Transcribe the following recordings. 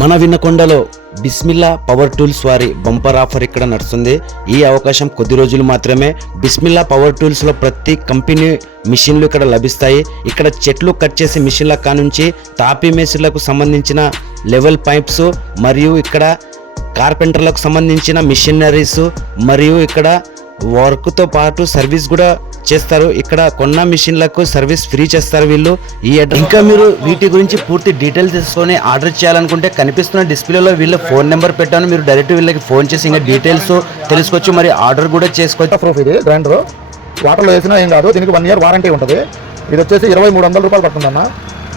మన వినకొండలో Bismillah power tools వారి bumper offer ఇక్కడ నడుస్తుంది. ఈ అవకాశం కొద్ది రోజులు మాత్రమే. బిస్మిల్లా పవర్ టూల్స్ లో ప్రతి కంపెనీ మిషన్లు ఇక్కడ లభిస్తాయి. ఇక్కడ చెట్లు కట్ చేసే మిషన్ల కానుంచి తాపీ మేస్త్రులకు సంబంధించిన లెవెల్ పైప్స్ మరియు ఇక్కడ కార్పెంటర్లకు సంబంధించిన మిషనరీస్ మరియు ఇక్కడ వర్క్తో పాటు సర్వీస్ కూడా చేస్తారు. ఇక్కడ కొన్న మిషన్లకు సర్వీస్ ఫ్రీ చేస్తారు వీళ్ళు. ఇంకా మీరు వీటి గురించి పూర్తి డీటెయిల్స్ తెలుసుకొని ఆర్డర్ చేయాలనుకుంటే కనిపిస్తున్న డిస్ప్లేలో వీళ్ళ ఫోన్ నెంబర్ పెట్టాను. మీరు డైరెక్ట్ వీళ్ళకి ఫోన్ చేసి ఇంకా డీటెయిల్స్ తెలుసుకోవచ్చు, మరి ఆర్డర్ కూడా చేసుకోవచ్చు. ప్రూఫ్ ఇది గ్రైండర్ వాటర్లో వేసినా ఏం కాదు. దీనికి 1 ఇయర్ వారంటీ ఉంటుంది. ఇది వచ్చేసి 2300 రూపాయలు పడుతుందన్న.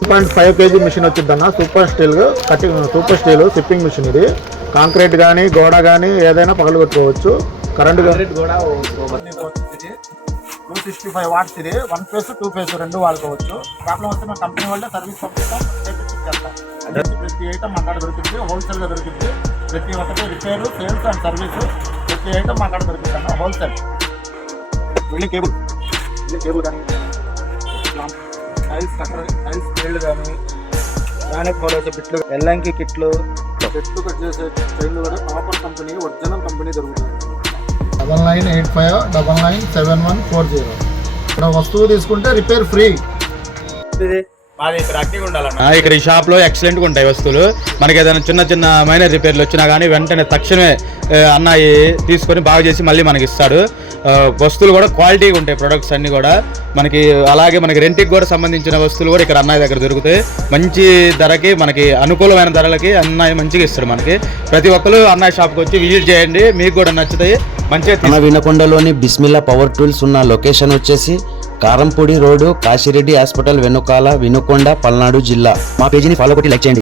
2.5 kg మిషన్ వచ్చిందన్న. Super steel chipping machine. ఇది కాంక్రీట్ కానీ గోడ కానీ ఏదైనా పగలు కొట్టుకోవచ్చు. కరెంట్ కూడా 265 వాట్స్. ఇది 1 ఫేస్ 2 ఫేస్ 2 వాడుకోవచ్చు. ప్రాబ్లం వస్తే మా కంపెనీ వాళ్ళే సర్వీస్ పంపిస్తాం. ప్రతి ఐటమ్ అక్కడ దొరుకుతుంది. హోల్సేల్గా దొరుకుతుంది. ప్రతి ఒక్కటి రిపేరు, సేల్స్ అండ్ సర్వీస్ ప్రతి ఐటమ్ అక్కడ దొరుకుతుంది అన్న. హోల్సేల్ కేబుల్ కానీ టైల్స్ ఫీల్డ్ కానీ గ్రానైట్ మోడల్స్ బిట్లు, ఎల్లంకి కిట్లు, చెట్లు కట్ చేసే చైన్లు కూడా ప్రాపర్ కంపెనీ, ఒరిజినల్ కంపెనీ దొరుకుతుంది. 9985997140. ఇక్కడ వస్తువు తీసుకుంటే రిపేర్ ఫ్రీ. ఇక్కడ ఈ షాప్ లో ఎక్సలెంట్ గా ఉంటాయి వస్తువులు. మనకి ఏదైనా చిన్న మైనర్ రిపేర్లు వచ్చినా కానీ వెంటనే తక్షణమే అన్నయ్య తీసుకొని బాగు చేసి మళ్ళీ మనకి ఇస్తాడు. వస్తువులు కూడా క్వాలిటీగా ఉంటాయి. ప్రొడక్ట్స్ అన్ని కూడా మనకి అలాగే మనకి రెంట్కి కూడా సంబంధించిన వస్తువులు కూడా ఇక్కడ అన్నయ్య దగ్గర దొరుకుతాయి. మంచి ధరకి మనకి అనుకూలమైన ధరలకి అన్నయ్య మంచిగా ఇస్తాడు మనకి. ప్రతి ఒక్కరు అన్నయ్య షాప్కి వచ్చి విజిట్ చేయండి, మీకు కూడా నచ్చుతాయి. మంచిగా మన వినకొండలోని బిస్మిల్లా పవర్ టూల్స్ ఉన్న లొకేషన్ వచ్చేసి కారంపూడి రోడ్డు, కాశిరెడ్డి హాస్పిటల్ వెనుకాల, వినుకొండ, పల్నాడు జిల్లా. మా పేజీని ఫాలో కొట్టి లైక్ చేయండి.